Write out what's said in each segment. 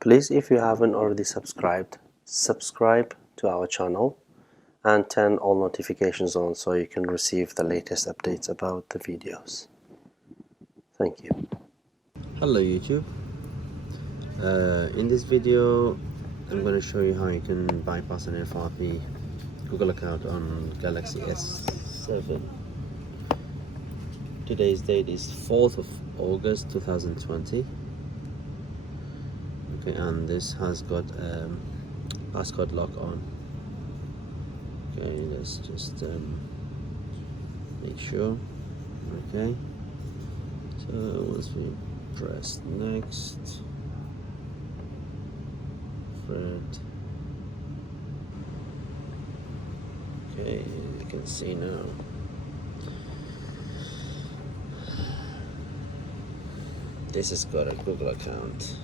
Please, if you haven't already subscribed, subscribe to our channel and turn all notifications on so you can receive the latest updates about the videos. Thank you. Hello YouTube. In this video I'm going to show you how you can bypass an FRP Google account on Galaxy S7. Today's date is 4th of August 2020. Okay, and this has got passcode lock on. Okay, let's just make sure. Okay, so once we press next, okay, you can see now. This has got a Google account.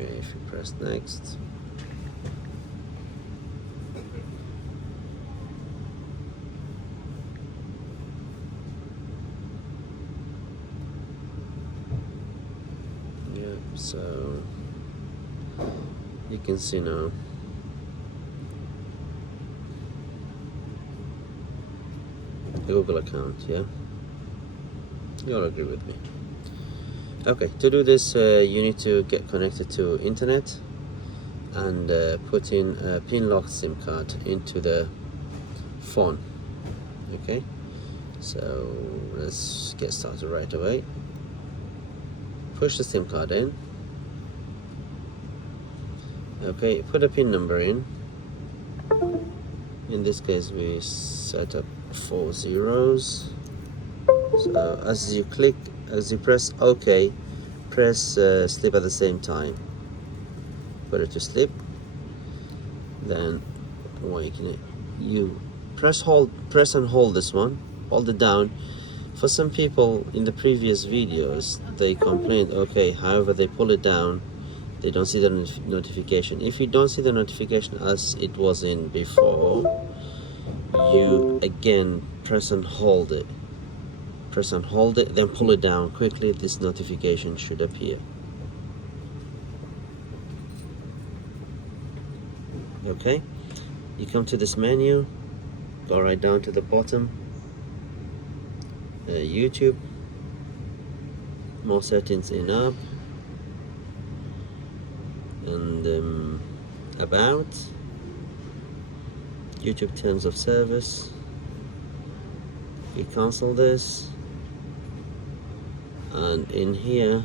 Okay, if you press next, yeah, so you can see now the Google account. Yeah, you all agree with me. Okay, to do this you need to get connected to internet and put in a pin locked SIM card into the phone. Okay, so let's get started right away. Push the SIM card in. Okay, put a pin number in. In this case we set up 4 zeros. So as you press OK, press sleep at the same time. Put it to sleep. Then awaken it. You press and hold this one. Hold it down. For some people in the previous videos, they complained, okay, however they pull it down, they don't see the notification. If you don't see the notification as it was in before, you again press and hold it. Press and hold it, then pull it down quickly. This notification should appear. Okay, you come to this menu, go right down to the bottom, YouTube, more settings in app, and about, YouTube terms of service. You cancel this, and in here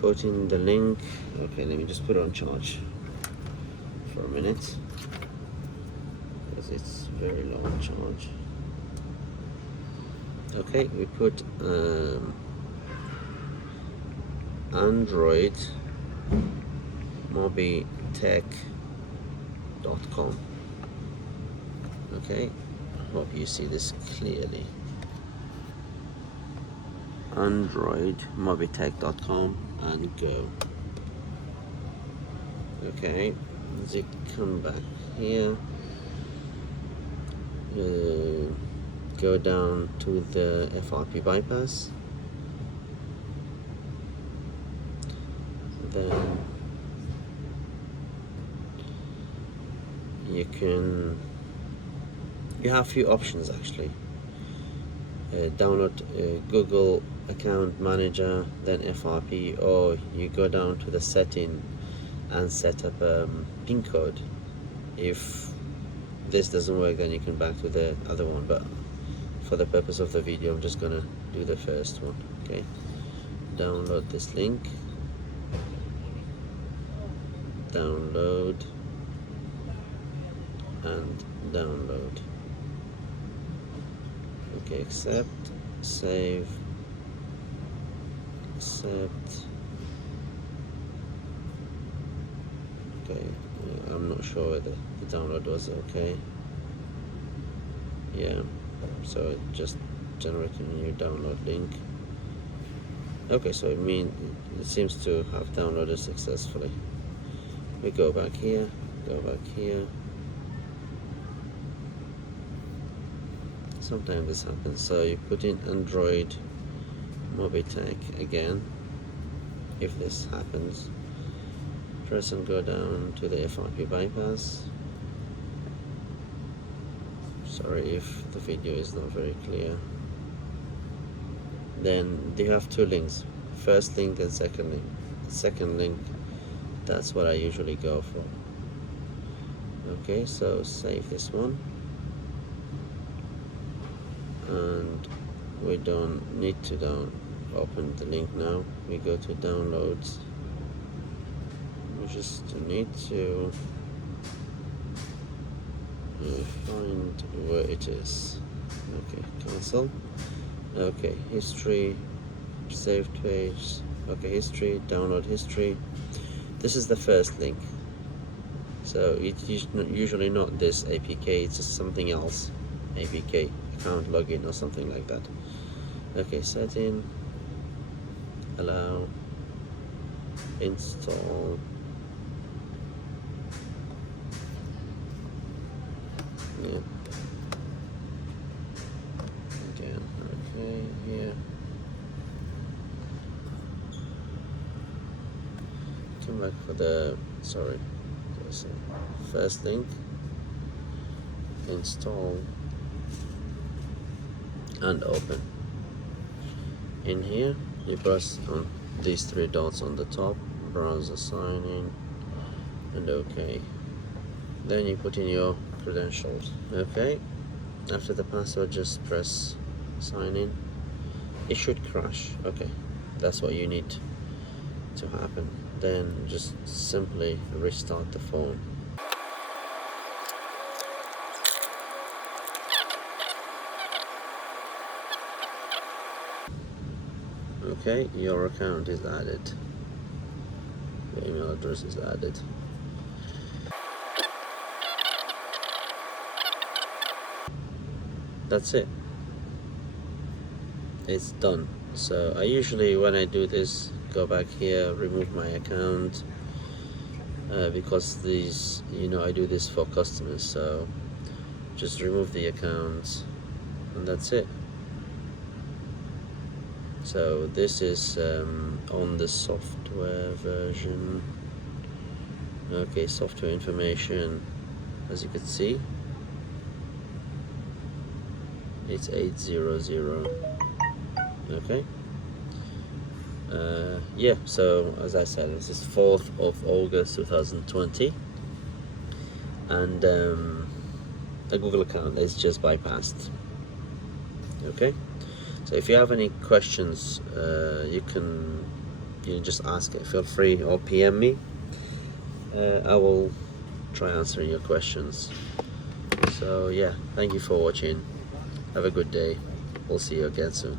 put in the link. Okay, let me just put it on charge for a minute because it's very low on charge. Okay, we put Android mobitech.com. Okay, hope you see this clearly. Android mobitech.com and go. Okay, as you come back here, go down to the FRP bypass, then you have a few options actually. Download Google account manager, then FRP, or you go down to the setting and set up a PIN code. If this doesn't work, then you can back to the other one, but for the purpose of the video I'm just gonna do the first one. Okay, download this link, download and download. Okay, accept, save, accept. Okay, I'm not sure whether the download was okay. Yeah, so it just generated a new download link. Okay, so it seems to have downloaded successfully. We go back here, sometimes this happens. So you put in Android Mobitech again, if this happens. Press and go down to the FRP bypass. Sorry if the video is not very clear. Then you have two links, first link and second link. Second link, that's what I usually go for. Okay, so save this one, and we don't need to open the link now. We go to downloads. We just need to find where it is. Okay, cancel. Okay, history, saved page. Okay, history, download history. This is the first link. So it's usually not this APK, it's just something else. APK, account login or something like that. Okay, setting, allow, install. Yeah. Again, okay, here. Come back for the, sorry, first link, install, and open. In here, you press on these three dots on the top, browser sign in, and okay. Then you put in your credentials. Okay, after the password, just press sign in. It should crash. Okay, that's what you need to happen. Then just simply restart the phone. Okay, your account is added. Your email address is added. That's it. It's done. So I usually, when I do this, go back here, remove my account, because these, I do this for customers, so just remove the account, and that's it. So this is on the software version. Okay, software information, as you can see, it's 800. Okay. Yeah, so as I said, this is 4th of August 2020, and the Google account is just bypassed. Okay, so if you have any questions, you can just ask it. Feel free, or PM me. I will try answering your questions. So yeah, thank you for watching. Have a good day. We'll see you again soon.